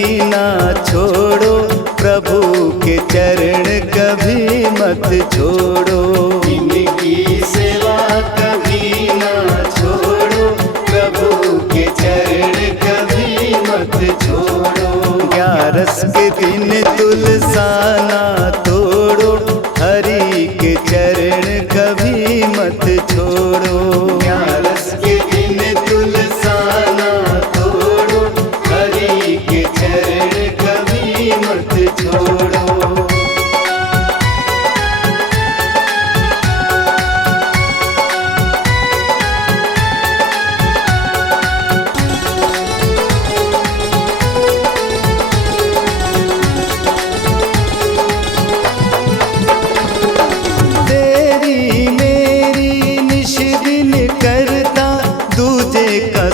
कभी ना छोड़ो, प्रभु के चरण कभी मत छोड़ो। इनकी सेवा कभी ना छोड़ो, प्रभु के चरण कभी मत छोड़ो। 11 के दिन तुलसा ना तोड़ो, हरि के चरण कभी मत छोड़ो। 11 के दिन तुलसा ना तोड़ो, हरि के चरण कभी मत छोड़ो।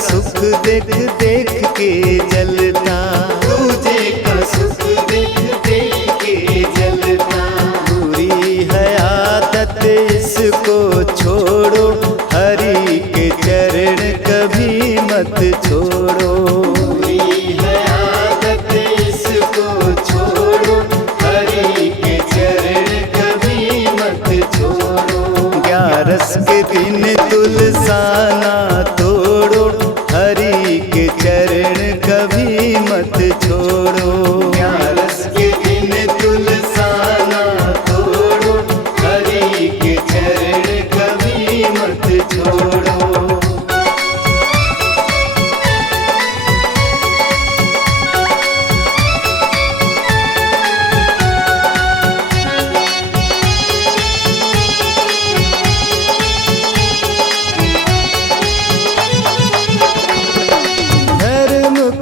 सुख देख देख के जलता, तुझे का सुख देख देख के जलता। बुरी है आदत इसको छोड़ो, हरि के चरण कभी मत छोड़ो। बुरी है आदत इसको छोड़ो, हरि के चरण कभी मत छोड़ो। 11 के दिन तुलसा ना तोड़ो, हरि के चरण कभी मत छोड़ो। 11 के दिन तुलसा ना तोड़ो, हरि के चरण कभी मत छोड़ो।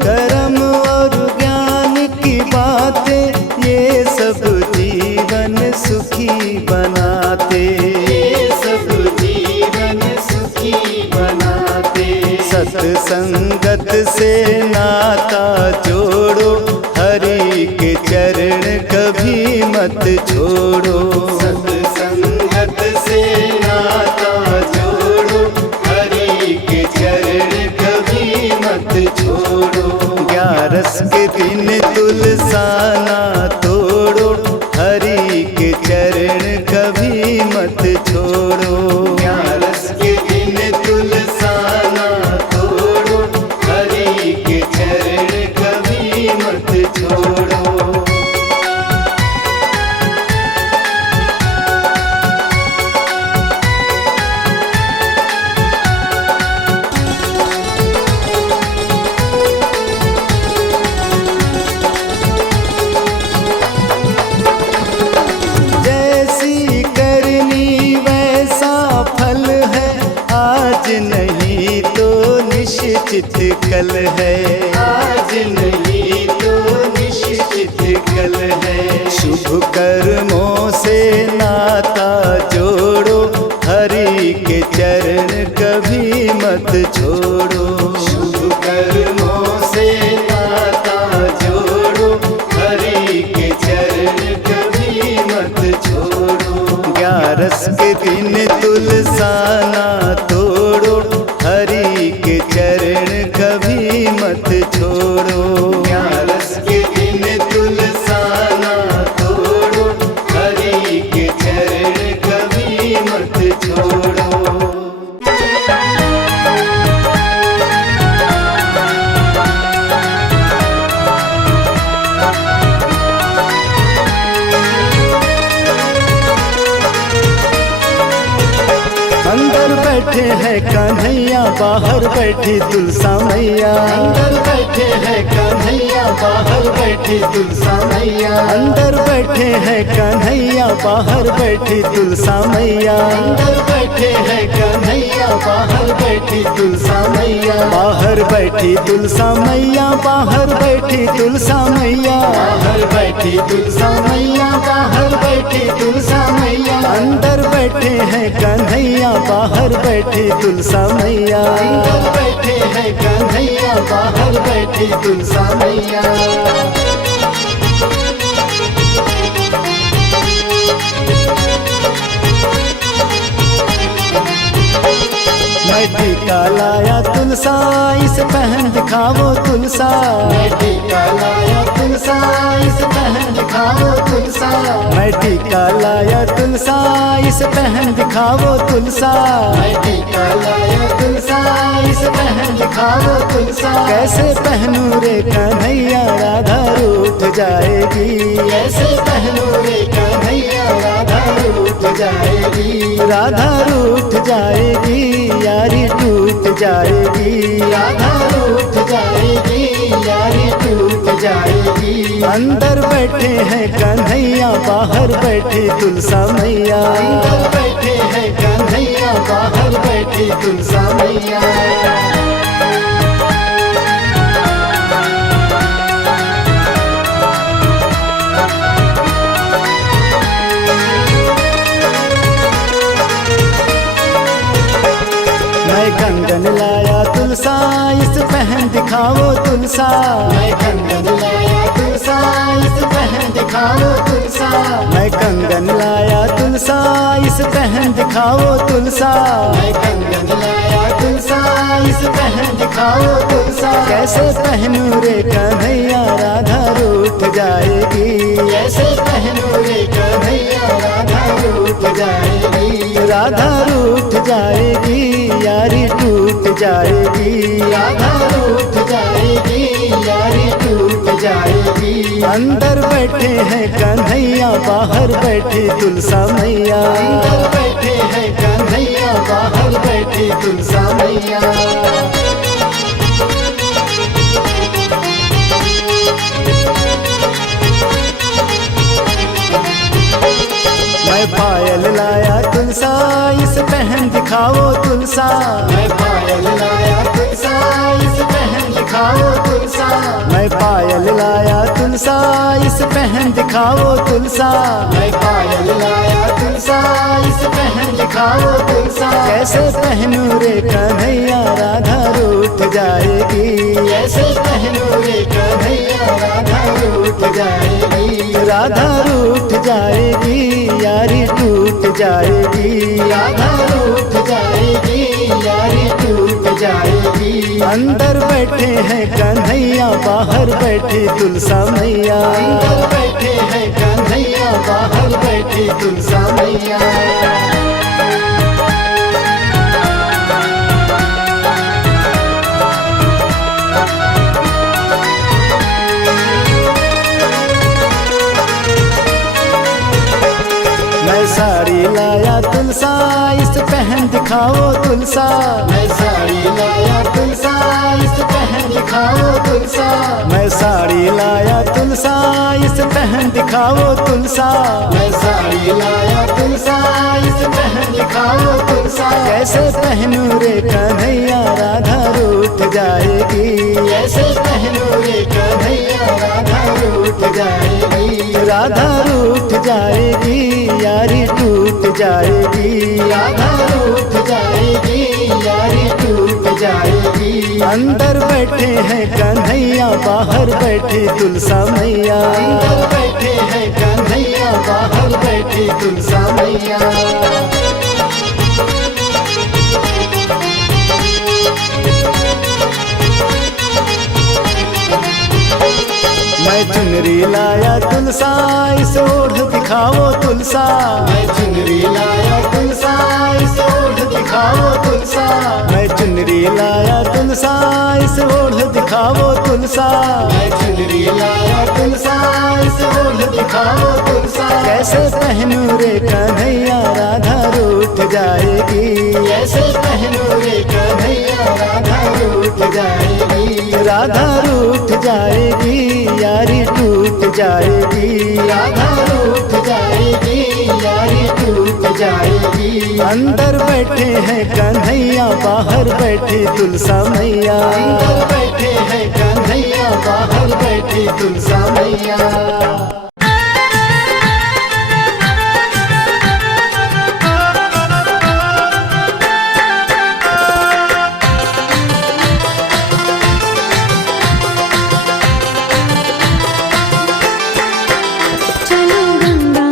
कर्म और ज्ञान की बातें ये सब जीवन सुखी बनाते, ये सब जीवन सुखी बनाते। सत्संगत से नाता जोड़ो, हरि के चरण कभी मत छोड़ो। सत्संगत से नाता जोड़ो, हरि के चरण कभी मत छोड़ो। 11 के दिन तुलसा ना तोड़ो, हरि के चरण कभी मत छोड़ो। 11 के दिन तुलसा ना तोड़ो, हरि के चरण कभी मत छोड़ो। फल है आज नहीं तो निश्चित कल है, आज नहीं तो निश्चित कल है। शुभ कर्मों से नाता जोड़ो, हरि के चरण कभी मत छोड़ो। शुभ कर्मों से नाता जोड़ो, हरि के चरण कभी मत छोड़ो। 11 के दिन तुलसा ना तोड़ो, हरि के चरण कभी मत छोड़ो। 11 के दिन तुलसा ना तोड़ो, हरि के चरण कभी मत छोड़ो। अंदर बैठे हैं कन्हैया, बाहर बैठी तुलसा मैया। अंदर बैठे हैं कन्हैया, बाहर बैठी तुलसा मैया। अंदर बैठे हैं कन्हैया, बाहर बैठी तुलसा मैया। अंदर बैठे हैं कन्हैया, बाहर बैठी तुलसा मैया। बाहर बैठी तुलसा मैया, बाहर बैठी तुलसा मैया। बाहर बैठी तुलसा मैया, बाहर बैठी तुलसा मैया। अंदर बैठे हैं कन्हैया, बाहर बैठी तुलसा मैया। अंदर बैठे हैं कन्हैया, बाहर बैठी तुलसा मैया। मैं टीका लाया तुलसा इस पहन दिखाओ तुलसा। मैं टीका लाया तुलसा इस पहन दिखाओ तुलसा। मैं टीका लाया तुलसा इस पहन दिखाओ तुलसा। मैं टीका लाया तुलसा इस पहन दिखाओ तुलसा। कैसे पहनूं रे कन्हैया राधा रूठ जाएगी। कैसे पहनूं रे कन्हैया राधा रूठ जाएगी। राधा रूठ जाएगी यारी टूट जाएगी। राधा रूठ जाएगी यारी टूट जाएगी। अंदर बैठे हैं कन्हैया बाहर बैठी तुलसा मैया। अंदर बैठे हैं कन्हैया बाहर बैठी तुलसा मैया। मैं कंगन लाया तुलसा इस पहन दिखाओ तुलसा। मैं कंगन लाया तुलसा इस पहन दिखाओ तुलसा। मैं कंगन लाया तुलसा इस पहन दिखाओ तुलसा। मैं कंगन लाया तुलसा इस पहन दिखाओ तुलसा। कैसे पहनूं रे कन्हैया राधा रूठ जाएगी। कैसे पहनूं रे कन्हैया राधा रूठ जाएगी। राधा रूठ जाएगी यारी टूट जाएगी। राधा रूठ जाएगी यारी टूट जाएगी। अंदर बैठे हैं कन्हैया बाहर बैठी तुलसा मैया। अंदर बैठे हैं कन्हैया बाहर बैठी तुलसा मैया। मैं पायल लाया तुलसा इस पहन दिखाओ तुलसा। मैं पायल लाया तुलसा इस पहन दिखाओ तुलसा। मैं पायल लाया तुलसा इस पहन दिखाओ तुलसा। मैं पायल लाया तुलसा इस पहन दिखाओ तुलसा। कैसे पहनूं रे कन्हैया राधा रूठ जाएगी। कैसे पहनूं रे कन्हैया राधा रूठ जाएगी। राधा रूठ जाएगी यारी टूट जाएगी। राधा रूठ जाएगी यारी टूट जाएगी। अंदर बैठे हैं कन्हैया बाहर बैठी तुलसा मैया। अंदर बैठे हैं कन्हैया बाहर बैठी तुलसा मैया। मैं साड़ी लाया तुलसा इस पहन दिखाओ तुलसा। मैं साड़ी लाया तुलसा इस पहन दिखाओ तुलसा। मैं साड़ी लाया तुलसा इस पहन दिखाओ तुलसा। मैं साड़ी लाया तुलसा इस पहन दिखाओ तुलसा। कैसे पहनूं रे कन्हैया राधा रूठ जाएगी। कैसे पहनूं रे कन्हैया राधा रूठ जाएगी। राधा रूठ जाएगी यारी टूट जाएगी। राधा रूठ जाएगी यारी टूट जाएगी। अंदर बैठे हैं कन्हैया बाहर बैठी तुलसा मैया। अंदर बैठे हैं कन्हैया बाहर बैठी तुलसा मैया। मैं चुनरी लाया तुलसा इस ओढ़ दिखाओ तुलसा। मैं चुनरी लाया तुलसा इस ओढ़ दिखाओ तुलसा। मैं चुनरी लाया तुलसा इस ओढ़ दिखाओ तुलसा। मैं चुनरी लाया तुलसा इस ओढ़ दिखाओ तुलसा। कैसे पहनूं रे कन्हैया राधा रूठ जाएगी। कैसे पहनूं रे कन्हैया राधा रूठ जाएगी। राधा रूठ जाएगी यारी टूट जाएगी। राधा रूठ जाएगी यारी टूट जाएगी। अंदर बैठे हैं कन्हैया बाहर बैठी तुलसा मैया। अंदर बैठे हैं कन्हैया बाहर बैठी तुलसा मैया। चलो गंगा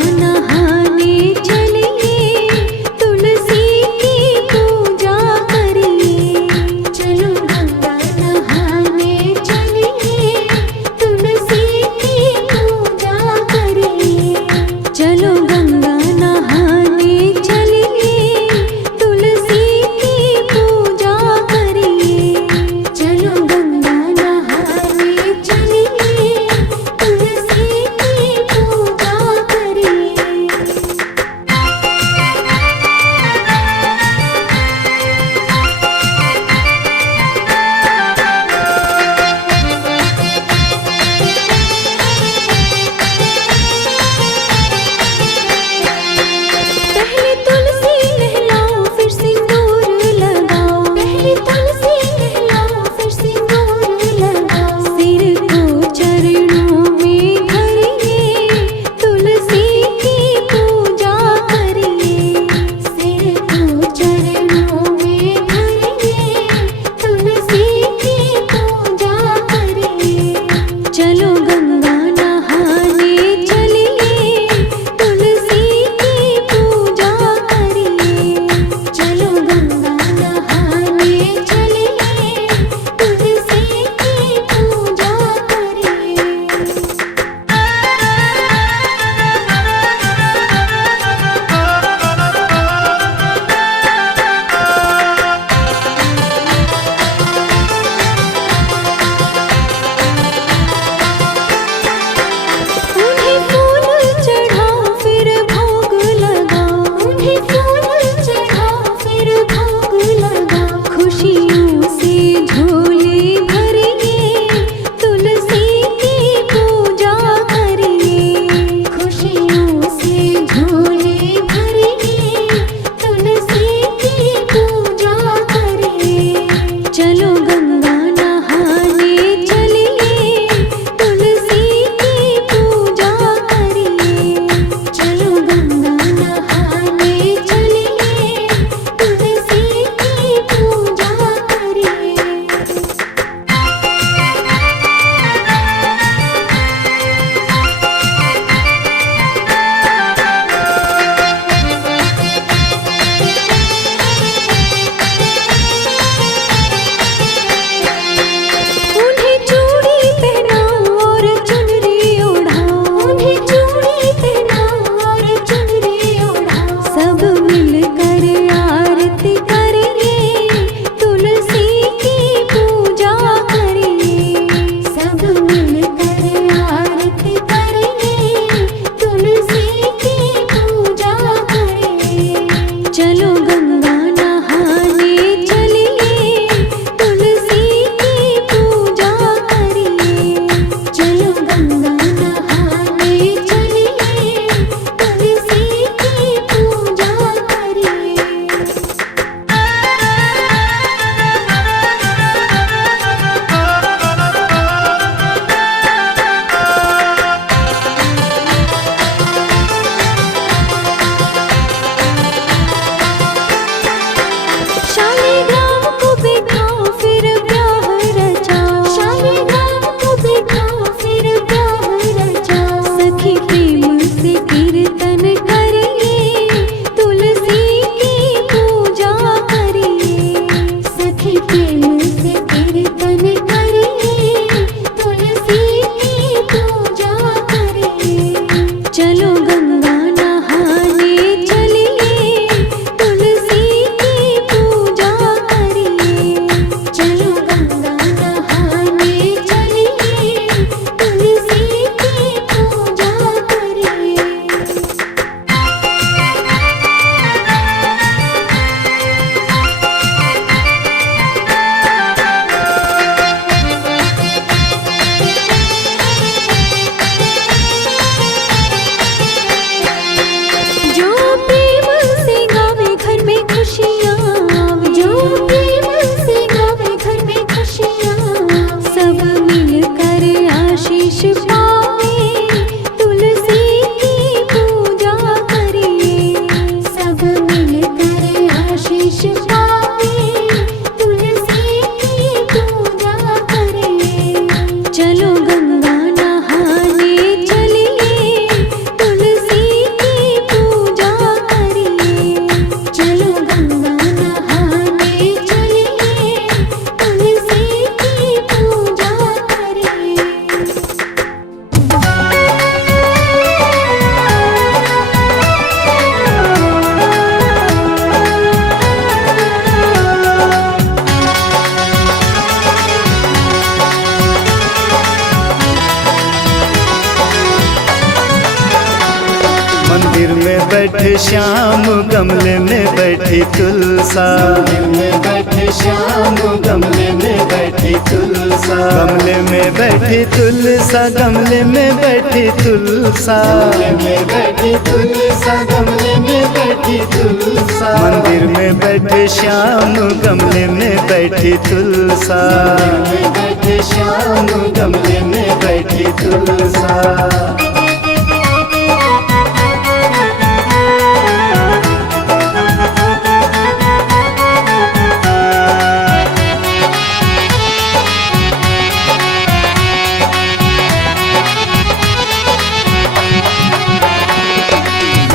मंदिर में बैठे श्याम गमले में बैठी तुलसा, मंदिर में बैठे श्याम गमले में बैठी तुलसा, गमले में बैठी तुलसा, गमले में बैठी तुलसा, गमले में बैठी तुलसा, गमले में बैठी तुलसा, मंदिर में बैठे श्याम गमले में बैठी तुलसा, मंदिर में बैठे श्याम गमले में बैठी तुलसा।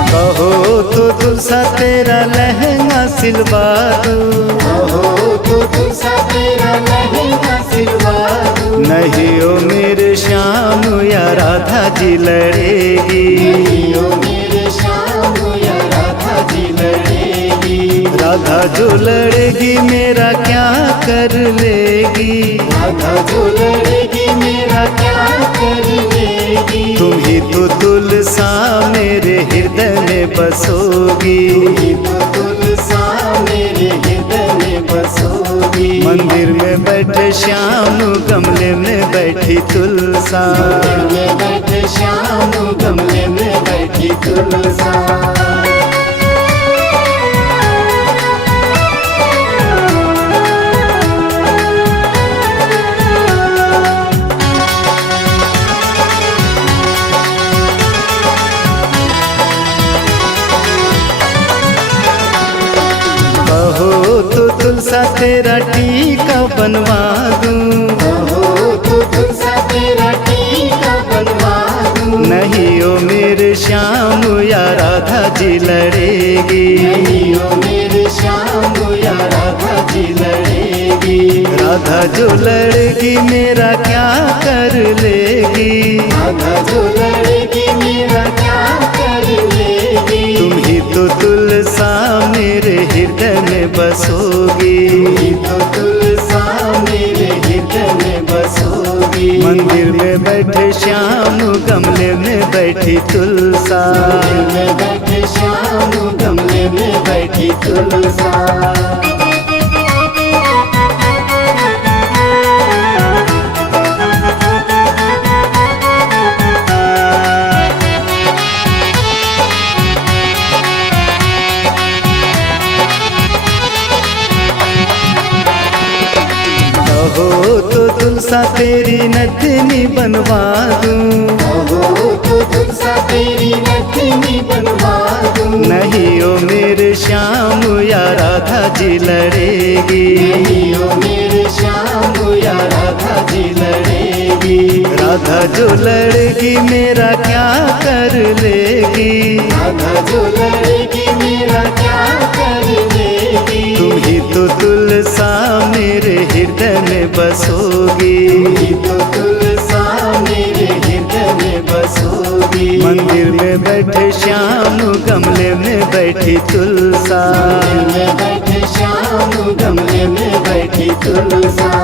कहो तो तुलसा तेरा लहंगा सिलवा दूं, कहो तो तुलसा तेरा लहंगा सिलवा दूं, नहीं ओ मेरे श्याम या राधा जी लड़ेगी, नहीं ओ मेरे श्याम या राधा जी लड़ेगी, राधा जो लड़ेगी मेरा क्या कर लेगी, राधा जो लड़ेगी मेरा क्या कर लेगी, तुम ही तो तुलसा मेरे हृदय में बसोगी, तुम ही तो तुलसा मेरे हृदय में बसोगी, मंदिर में बैठे श्याम गमले में बैठी तुलसा, मंदिर में बैठे श्याम गमले में बैठी तुलसा। कहो तो तुलसा तेरा टीका बनवा दूं, कहो तो तुलसा तेरा टीका बनवा दूं, नहीं ओ मेरे श्याम या राधा जी लड़ेगी, नहीं ओ मेरे श्याम या राधा जी लड़ेगी, राधा जो लड़ेगी मेरा क्या कर लेगी, राधा जो लड़ेगी मेरा क्या कर लेगी, तुम ही तो तुलसा मेरे हृदय में बसोगी, तुम ही तो तुलसा मेरे हृदय में बसोगी, मंदिर में बैठे श्याम गमले में बैठी तुलसा, मंदिर में बैठे श्याम गमले में बैठी तुलसा। कहो तो तुलसा तेरी नथनी बनवा दूं, कहो तो तुलसा तेरी नथनी बनवा दूं, नहीं ओ मेरे श्याम या राधा जी लड़ेगी, नहीं ओ मेरे श्याम या राधा जी लड़ेगी, राधा जो लड़ेगी मेरा क्या कर लेगी, राधा जो लड़ेगी मेरा क्या कर लेगी, तुम ही तो तुलसा मेरे हृदय में बसोगी, तुम ही तो तुलसा मेरे हृदय में बसोगी, मंदिर में बैठे श्याम गमले में बैठी तुलसा, मंदिर में बैठे श्याम गमले में बैठी तुलसा।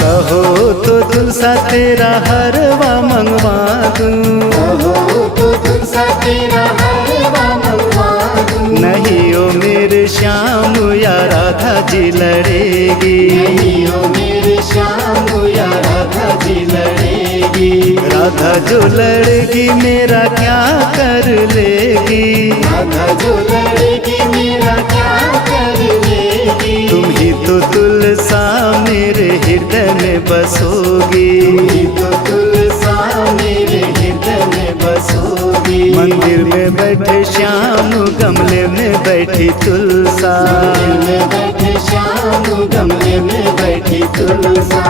कहो तो तुलसा तेरा हरवा मंगवा दूं, कहो तो तुलसा तेरा हलवा मंगवा दूं, नहीं ओ मेरे श्याम या राधा जी लड़ेगी, नहीं ओ मेरे श्याम या राधा जी लड़ेगी, राधा जो लड़ेगी मेरा क्या कर लेगी, राधा जो लड़ेगी मेरा क्या कर लेगी, तुम ही तो तुलसा मेरे हृदय में बसोगी, तुम ही तो तुलसा मेरे हृदय में बसोगी, मंदिर में बैठे श्याम गमले में बैठी तुलसा, मंदिर में बैठे श्याम गमले में बैठी तुलसा।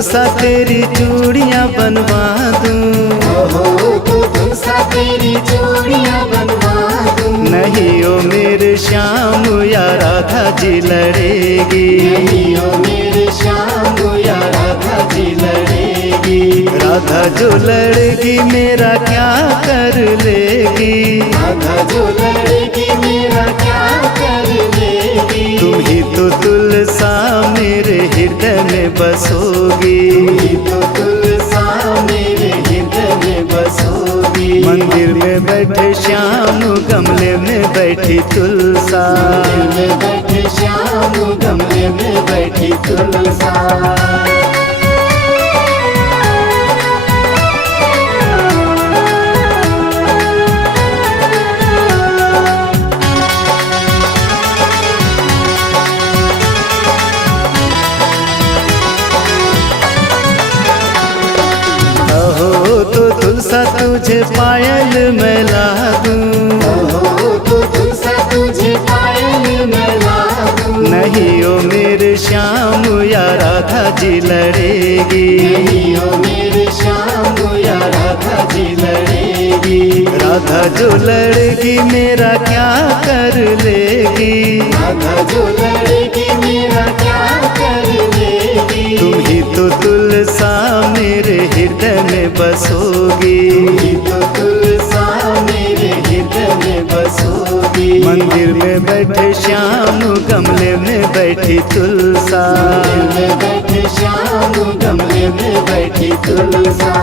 तुलसा तेरी चूड़ियाँ बनवा दूं, हो तो तुलसा तेरी चूड़ियाँ बनवा दूं। नहीं ओ मेरे श्याम या राधा जी लड़ेगी, नहीं ओ मेरे श्याम या राधा जी लड़ेगी। राधा जो लड़ेगी मेरा क्या कर लेगी, राधा जो लड़ेगी मेरा क्या कर लेगी। तुम ही तो तुलसा मेरे हृदय में बसोगी, ही तो तुलसा मेरे हृदय में बसोगी। मंदिर में बैठे श्याम गमले में बैठी तुलसा, मंदिर में बैठे श्याम गमले में बैठी तुलसा। हो तो तुलसा तुझे पायल मैं ला दूं, हो तो तुलसा तुझे पायल मैं ला दूं। नहीं ओ मेरे श्याम या राधा जी लड़ेगी, नहीं ओ मेरे श्याम या राधा जी लड़ेगी। राधा जो लड़ेगी मेरा क्या कर लेगी, राधा जो लड़ेगी मेरा क्या कर लेगी। तुम ही तो तुलसा मेरे हृदय में बसोगी, ही तो तुलसा मेरे हृदय में बसोगी। मंदिर में बैठे श्याम गमले में बैठी तुलसा, मंदिर में बैठे श्याम गमले में बैठी तुलसा।